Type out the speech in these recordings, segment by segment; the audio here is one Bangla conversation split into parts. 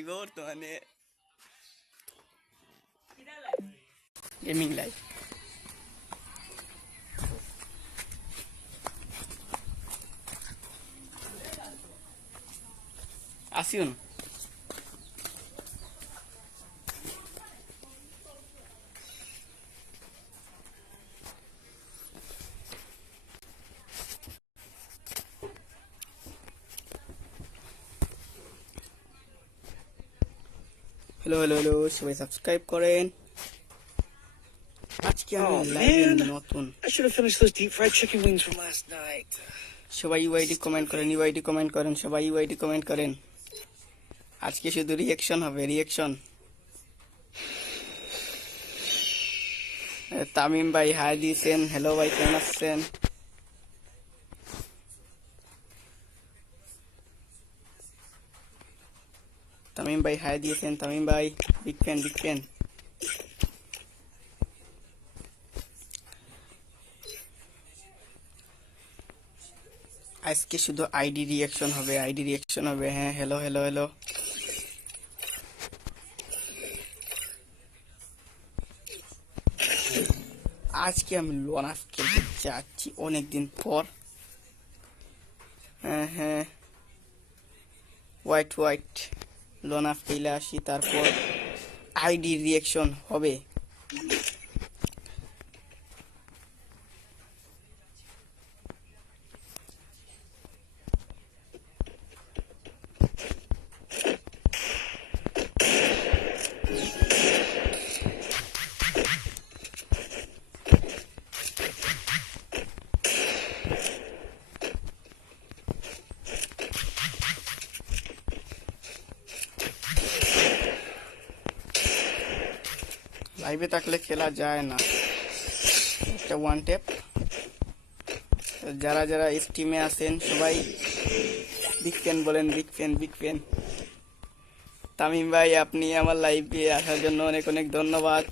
Gordo, Anet. Gaming Live. Así uno. Hello hello hello সবাই সাবস্ক্রাইব করেন। আজকে আমি Oh, লাইভে man. নতুন। I should have finished those deep fried chicken wings from last night. সবাই ইউআইডি কমেন্ট করেন ইউআইডি কমেন্ট করেন সবাই ইউআইডি কমেন্ট করেন। আজকে শুধু রিয়েকশন হবে রিয়েকশন তামিম ভাই হাই দিয়েছেন হ্যালো ভাই কেমন আছেন? তামিম ভাই হাই দিয়েছেন তামিম ভাই বিগ ফ্যান বিগ ফ্যান আজকে শুধু আইডি রিয়াকশন হবে আইডি রিয়াকশন হবে হ্যাঁ হ্যালো হ্যালো হ্যালো আজকে আমি লোনাফ খেলতে যাচ্ছি অনেকদিন পর হ্যাঁ হ্যাঁ হোয়াইট হোয়াইট লোনাফ ফেলে আসি তারপর আইডি রিয়েকশন হবে। লাইভে থাকলে খেলা যায় না একটা ওয়ান টেপ যারা যারা স্টিমে আছেন সবাই বিগ ফ্যান বলেন big fan big fan Tamim ভাই আপনি আমার লাইভে আসার জন্য অনেক অনেক ধন্যবাদ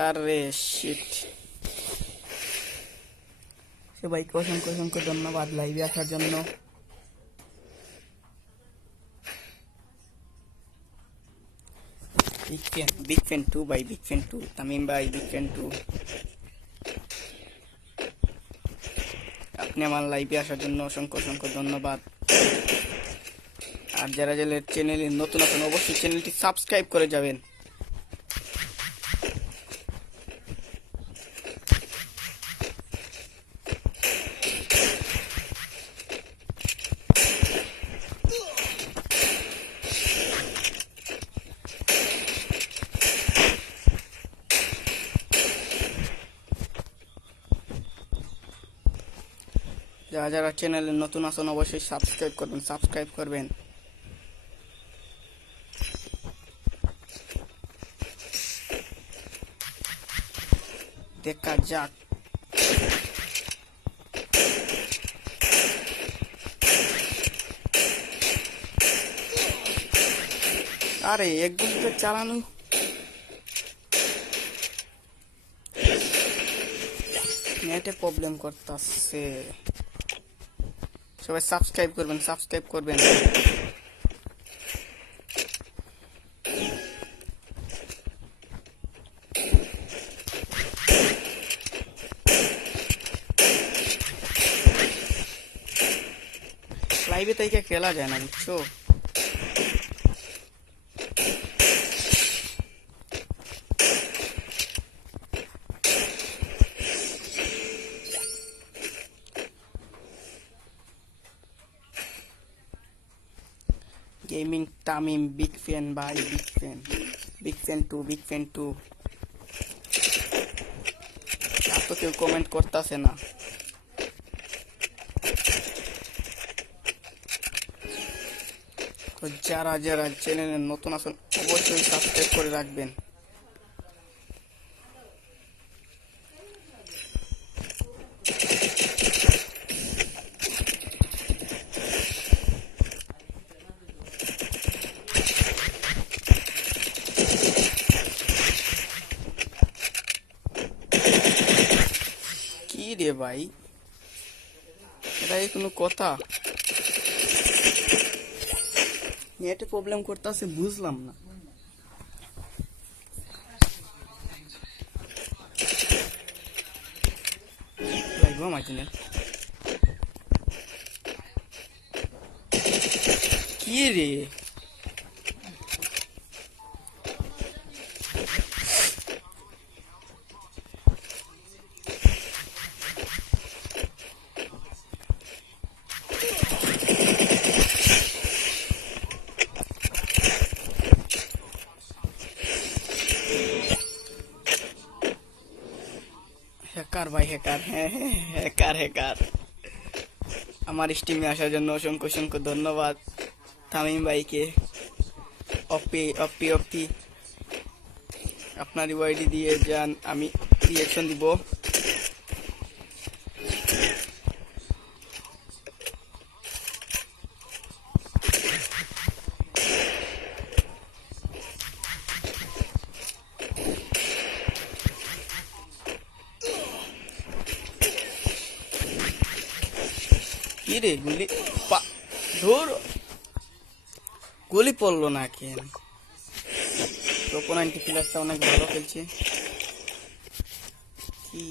আরে সবাইকে অসংখ্য অসংখ্য ধন্যবাদ লাইভে আসার জন্য big fan big fan to bye big fan to Tamim bye big fan to আপনি আমার লাইভে আসার জন্য অসংখ্য অসংখ্য ধন্যবাদ। আর যারা যারা চ্যানেলে নতুন আছেন, অবশ্যই চ্যানেলটি সাবস্ক্রাইব করে যাবেন। যারা যারা চ্যানেলে নতুন আছেন, অবশ্যই সাবস্ক্রাইব করবেন সাবস্ক্রাইব করবেন। দেখা যাক। আরে, এক গুলিতে চালানো। নেটে প্রবলেম করতেছে। সবাই সাবস্ক্রাইব করবেন সাবস্ক্রাইব করবেন লাইভে তাইকে খেলা যায় না বুঝছ গেমিং তামিম বিগ ফ্যান ভাই big fan big fan to big fan to আর তো কেউ কমেন্ট করতেছে না। তো যারা যারা চ্যানেলে নতুন আসুন অবশ্যই সাবস্ক্রাইব করে রাখবেন কি রে ভাই এটা কি কোনো কথা? নেটে প্রবলেম করতেছে বুঝলাম না। লাগবে জন্য কি রে? হ্যাকার ভাই হ্যাকার হ্যাঁ হ্যাঁ, হ্যাকার হ্যাকার আমার স্টিমে আসার জন্য অসংখ্য অসংখ্য ধন্যবাদ তামিম ভাইকে। অপি অপি অপি। আপনার ওয়াইডি দিয়ে যান আমি রিয়েকশন দিব কি রে গুলি পা ধর গুলি পড়ল না কেন? টোপো নাইনটি প্লাসটা অনেক ভালো খেলছে। কি?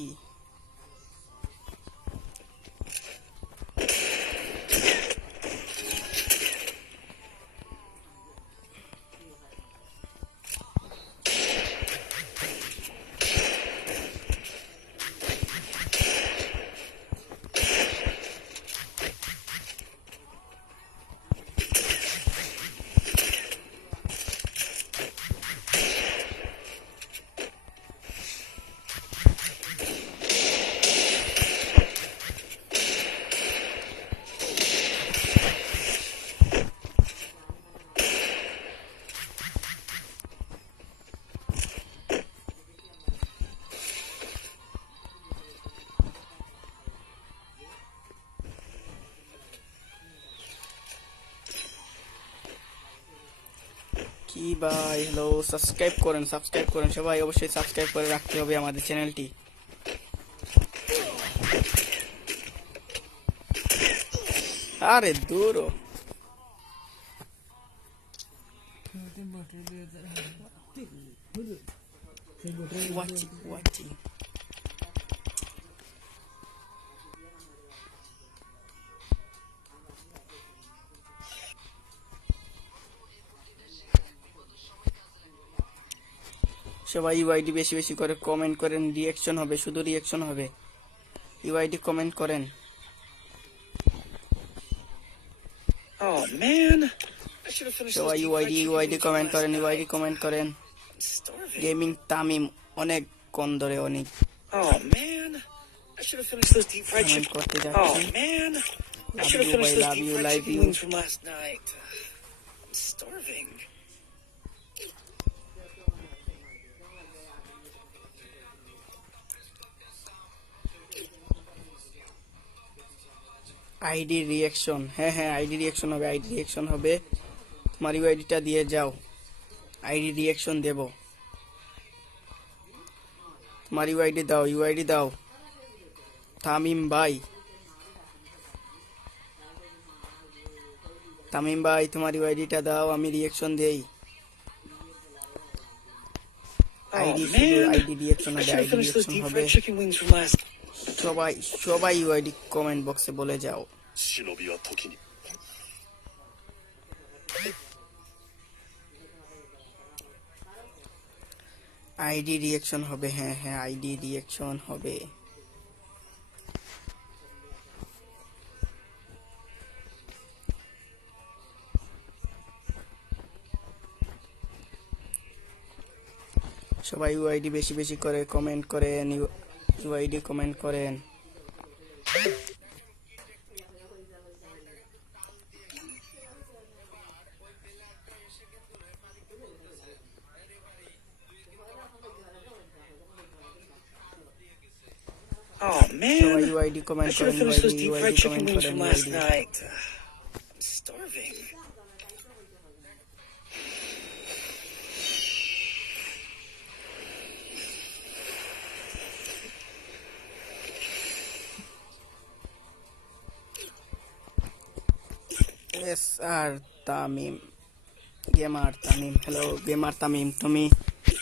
কি ভাই? হ্যালো সাবস্ক্রাইব করেন সাবস্ক্রাইব করেন। সবাই অবশ্যই সাবস্ক্রাইব করে রাখতে হবে আমাদের চ্যানেলটি আরে দূর সবাই ইউআইডি বেশি বেশি করে কমেন্ট করেন রিয়াকশন হবে শুধু রিয়াকশন হবে। ইউআইডি কমেন্ট করেন। সবাই ইউআইডি ইউআইডি কমেন্ট করেন ইউআইডি কমেন্ট করেন। গেমিং তামিম অনেক কন্দরে অনেক। করতে যাচ্ছি। আইডি রিয়াকশন হ্যাঁ হ্যাঁ আইডি রিয়াকশন হবে আইডি রিয়াকশন হবে। তোমার ইউআইডিটা দিয়ে যাও। আইডি রিয়াকশন দেব। তোমার ইউআইডি দাও ইউআইডি দাও। তামিম ভাই। তামিম ভাই তোমার ইউআইডিটা দাও আমি রিয়াকশন দেই। Oh আইডি আইডি রিয়াকশন হবে আইডি রিয়াকশন হবে। সবাই সবাই ওয়াইডি কমেন্ট বক্সে বলে যাও। আইডি রিয়াকশন হবে হ্যাঁ হ্যাঁ আইডি রিয়াকশন হবে। সবাই ইউআইডি বেশি বেশি করে কমেন্ট করে নিউ ইউআইডি কমেন্ট করেন Oh সবাই man, UID I comment should করেন have finished those UID deep fried UID chicken comment wings করেন from last UID night. S R Tamim gamer Tamim. Hello gamer Tamim, তুমি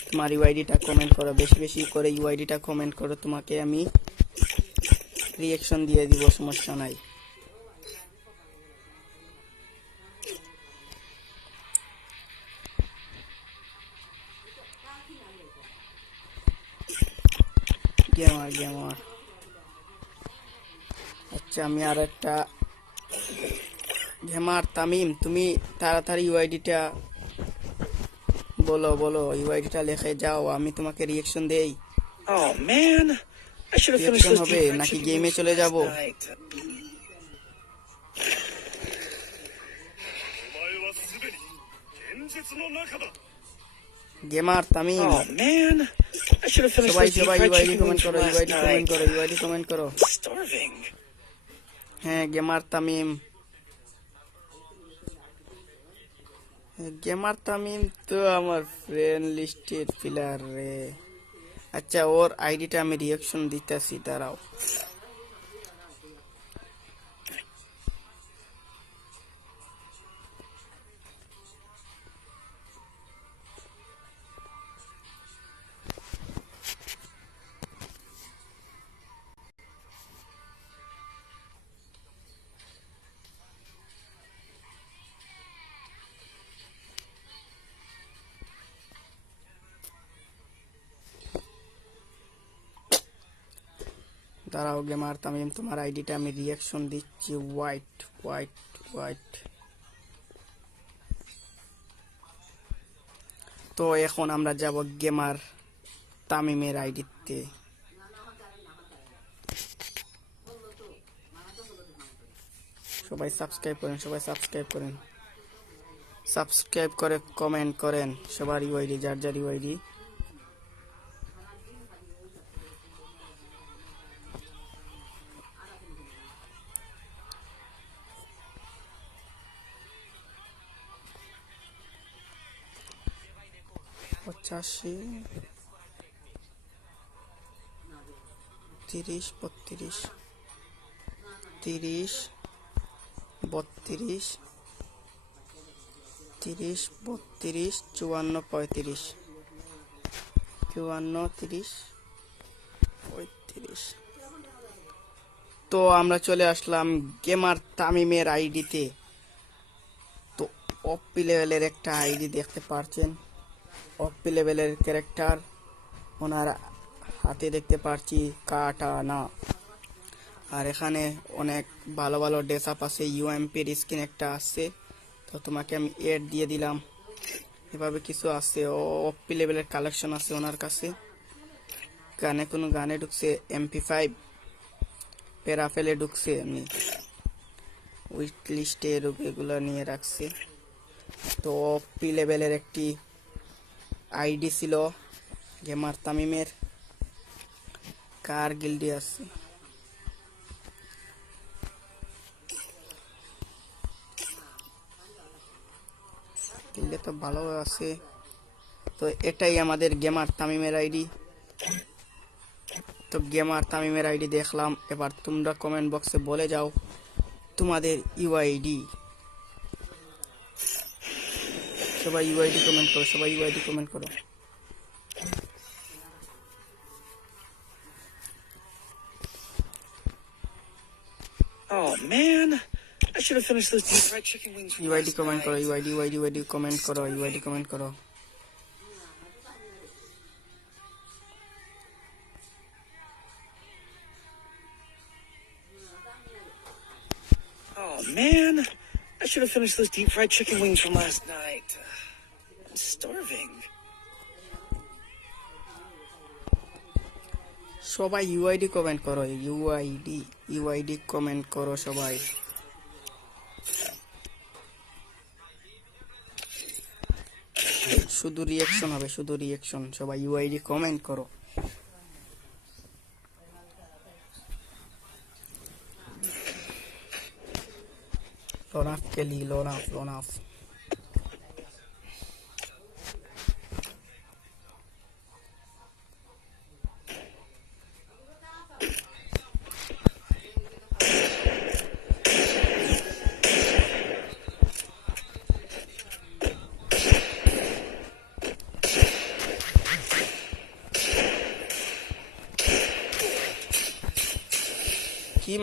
তোমার ইউআইডিটা কমেন্ট করো, বেশি বেশি করে ইউআইডিটা কমেন্ট করো, তোমাকে আমি রিয়েকশন দিয়ে দিব, সমস্যা নাই। গেমার গেমার আচ্ছা আমি আর একটা হেমার তামিম তুমি তাড়াতাড়ি ইউআইডিটা বলো বলো ইউআইডিটা লেখে যাও আমি তোমাকে রিয়াকশন দেই। হবে নাকি গেমে চলে যাব? গেমার তামিম। কমেন্ট করো কমেন্ট করো কমেন্ট করো। হ্যাঁ গেমার তামিম। গেমার তামিম তো আমার ফ্রেন্ড লিস্টের প্লেয়ার রে আচ্ছা ওর আইডিটা আমি রিয়াকশন দিতেছি দাঁড়াও দাঁড়াও গেমার তামিম, তোমার আইডিটা আমি রিয়াকশন দিচ্ছি। হোয়াইট হোয়াইট হোয়াইট তো এখন আমরা যাব গেমার তামিমের আইডিতে সবাই সাবস্ক্রাইব করেন, সবাই সাবস্ক্রাইব করেন। সাবস্ক্রাইব করে কমেন্ট করেন। সবার ইউআইডি যার যার ইউআইডি পঁচাশি তিরিশ, বত্রিশ। তিরিশ বত্রিশ। তিরিশ, বত্রিশ, চুয়ান্ন, পঁয়ত্রিশ। চুয়ান্ন, তিরিশ, পঁয়ত্রিশ। তো আমরা চলে আসলাম গেমার তামিমের আইডিতে। তো অপি লেভেলের একটা আইডি দেখতে পারছেন। অপি লেভেলের ক্যারেক্টার ওনার হাতে দেখতে পারছি কাটা না আর এখানে অনেক ভালো ভালো ড্রেস আপ আছে ইউএমপির স্কিন একটা আছে। তো তোমাকে আমি এড দিয়ে দিলাম। এভাবে কিছু আছে। ও অপি লেভেলের কালেকশন আছে ওনার কাছে। গানে কোনো গানে ঢুকছে এমপি ফাইভ প্যারাফেলে ঢুকছে এমনি। উইট লিস্টে এগুলো নিয়ে রাখছে। তো অপি লেভেলের একটি আইডি ছিল, গেমার তামিমের, কার গিল্ডি আছে? গিল্ডে তো ভালো আছে। তো এটাই আমাদের গেমার তামিমের আইডি। তো গেমার তামিমের আইডি দেখলাম, এবার তোমরা কমেন্ট বক্সে বলে যাও তোমাদের ইউআইডি সবাই ইউআইডি কমেন্ট করো সবাই ইউআইডি কমেন্ট করো Oh man, I should have finished those deep fried chicken wings from UID last comment করো night. UID UID UID comment করো ইউআইডি কমেন্ট করো Oh man, I should have finished those deep fried chicken wings from last night. I'm starving. সবাই ইউআইডি কমেন্ট করো ইউআইডি ইউআইডি কমেন্ট করো সবাই। শুধু রিয়াকশন হবে, শুধু রিয়াকশন সবাই ইউআইডি কমেন্ট করো। লোনাফ কেলি লোনাফ লোনাফ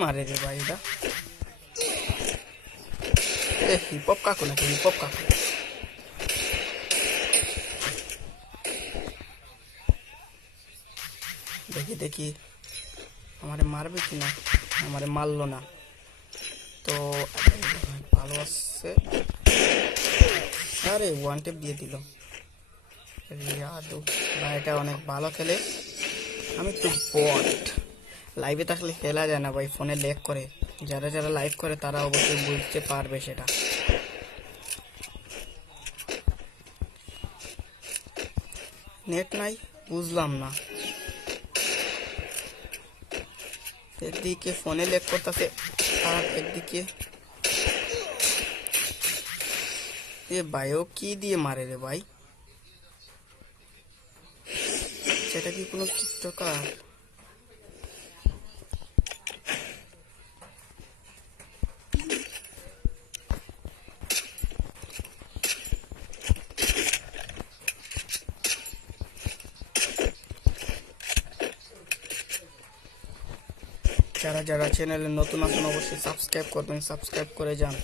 মারে রে ভাই, এটা। এ হিপ হপ কাকু নাকি? হিপ হপ কাকু। দেখি দেখি, আমারে মারবে কি না আমারে মারলো না। তো, ভালো আসছে আরে ওয়ান টেপ দিয়ে দিল। রিয়াদু ভাইটা অনেক ভালো খেলে। আমি তো বট লাইভে থাকলে খেলা যায় না ভাই ফোনে লেক করে। যারা যারা লাইভ করে, তারা অবশ্যই বুঝতে পারবে সেটা। নেট নাই, বুঝলাম না। একদিকে ফোনে লেক করতেছে, আর একদিকে এ ভাইও কি দিয়ে মারে রে ভাই? সেটা কি কোনো টিকটকার যারা চ্যানেলে নতুন আছেন, অবশ্যই সাবস্ক্রাইব করবেন সাবস্ক্রাইব করে যান।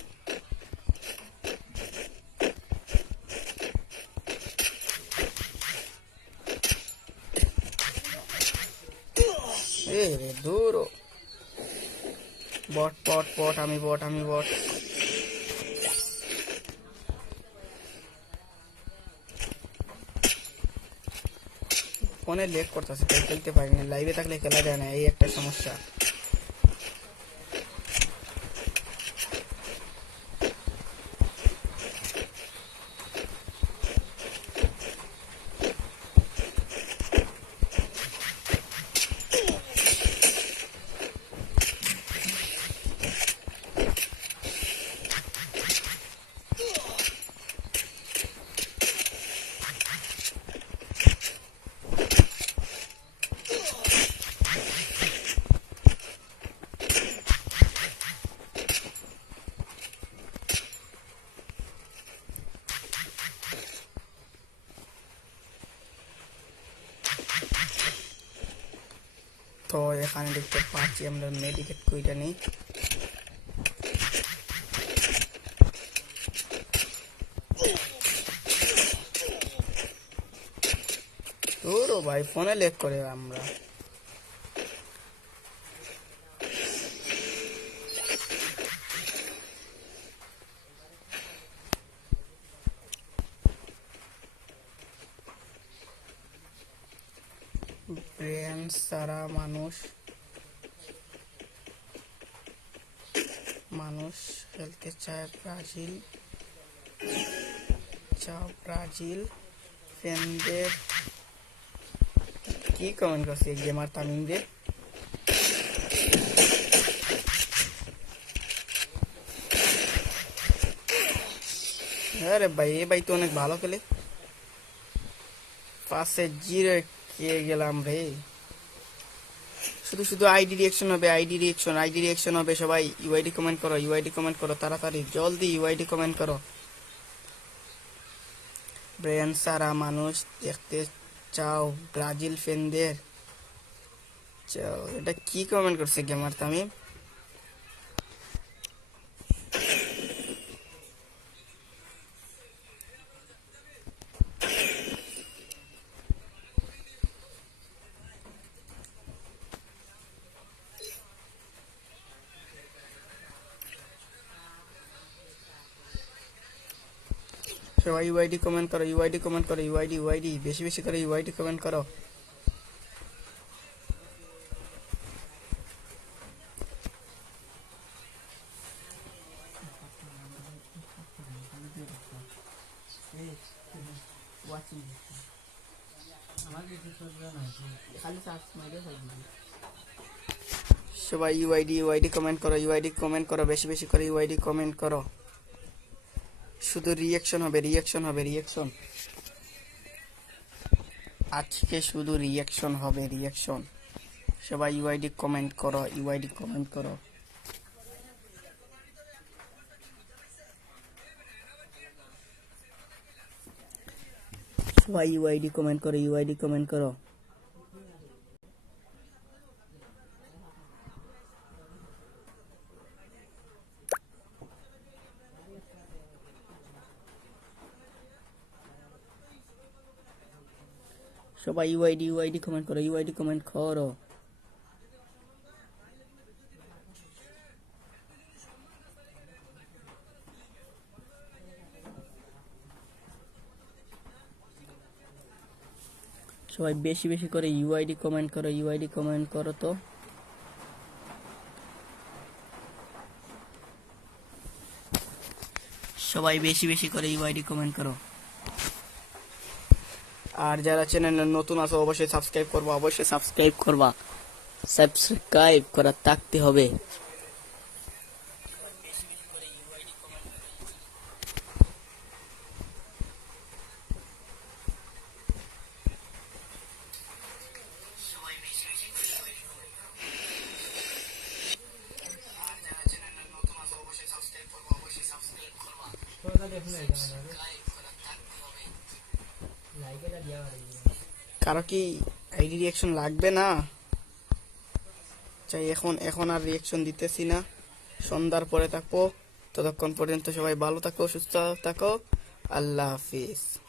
এ রে দূর বট বট বট, আমি বট আমি বট। ফোনে লেট করতেছে খেলতে পারি না। লাইভে থাকলে খেলা যায় না, এই একটা সমস্যা তো এখানে দেখতে পাচ্ছি আমরা মেডিকেট কুইটা নেই। তোরও ভাই, ফোনে লেক করে আমরা। ব্রেন সারা মানুষ। মানুষ খেলতে চায় ব্রাজিল চাও ব্রাজিল ফ্যানদের কি কমেন্ট করছে গেমার তামিমদের আরে ভাই এ ভাই তো অনেক ভালো খেলে পাশে জিরো কে গেলাম রে শুধু শুধু আইডি রিয়েকশন হবে আইডি রিয়েকশন আইডি রিয়েকশন হবে। সবাই ইউআইডি কমেন্ট করো ইউআইডি কমেন্ট করো, তাড়াতাড়ি, জলদি ইউআইডি কমেন্ট করো। ব্রেন সারা মানুষ দেখতে চাও, ব্রাজিল ফ্যানদের চাও, এটা কি কমেন্ট করছে গেমার তামিম? সবাই ইউআইডি কমেন্ট করো ইউআইডি কমেন্ট করো ইউআইডি ইউআইডি বেশি বেশি করে ইউআইডি কমেন্ট করো সবাই ইউআইডি ইউআইডি কমেন্ট করো ইউআইডি কমেন্ট করো, বেশি বেশি করে ইউআইডি কমেন্ট করো। শুধু রিয়াকশন হবে রিয়াকশন হবে রিয়াকশন আজকে শুধু রিয়াকশন হবে রিয়াকশন সবাই ইউআইডি কমেন্ট করো ইউআইডি কমেন্ট করো। সবাই ইউআইডি কমেন্ট করো ইউআইডি কমেন্ট করো। সবাই ইউআইডি ইউআইডি কমেন্ট করো ইউআইডি কমেন্ট করো। সবাই বেশি বেশি করে ইউআইডি কমেন্ট করো ইউআইডি কমেন্ট করো তো। সবাই বেশি বেশি করে ইউআইডি কমেন্ট করো। আর যারা চ্যানেলে নতুন আছে, অবশ্যই সাবস্ক্রাইব করবা, অবশ্যই সাবস্ক্রাইব করবা। সাবস্ক্রাইব করা থাকতে হবে কারও কি আইডি রিয়াকশন লাগবে না? চাই এখন এখন আর রিয়াকশন দিতেছি না। সন্ধ্যার পরে থাকব। ততক্ষণ পর্যন্ত সবাই ভালো থাকো, সুস্থ থাকো। আল্লাহ হাফিজ।